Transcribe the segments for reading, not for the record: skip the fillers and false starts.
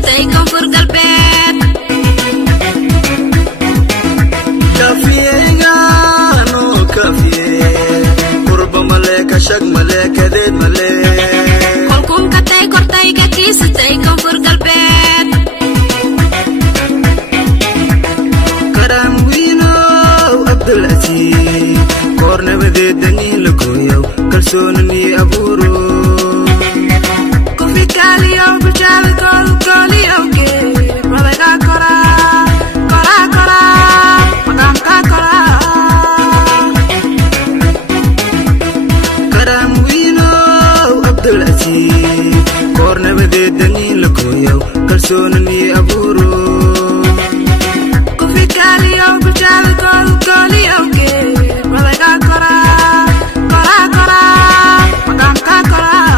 kiisatay koonfur galbeed kafiyeygaano kafiye qurba male kashag male kadeed male kolkuun katay kortay ka kiisatay koonfur galbeed karam wiinow abdulaziz koornabadeedanii la gooyow kalsoonanii abuuro kufikaliyow bulshada kooliyowge madagaa koraa maqaamkaa koraa karam wiinow abdulaziz koornabadeedanii la gooyow kalsoonanii abuuro kufikaliyow bulshada kooliyowge madagaa koraa maqaamkaa koraa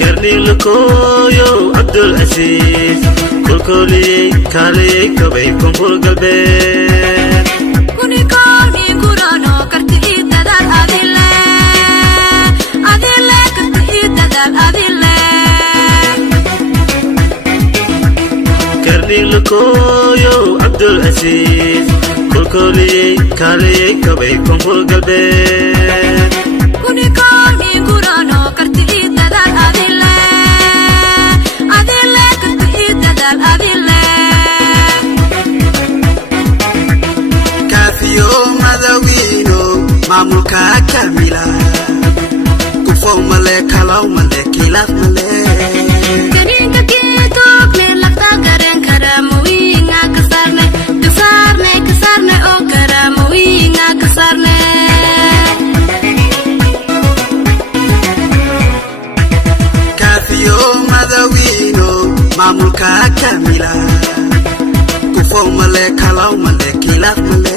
karnilakoyow abdulaziz kolkoliyey kaaliyey kabay koonfur galbeed kunikooni kurano karti ii dadaal adile karti ii dadaal adile karnilakoyow abdulaziz kolkoliyey kaaliyey kabay koonfur galbeed kunikooni kurano karti ii dadaal adile karti ii dadaal adile kafiyo madawiino maamulka kamila kufow male kalaw male kilaaf male kaninka kiitoogne lafta garen karamowiinga kasarne oo karamowiinga kasarne kafiyo madawiino maamulka kamila kufow male kalaw male kilaaf male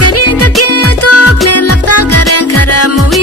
kaninka kiitoogne lafta garen karamowiinga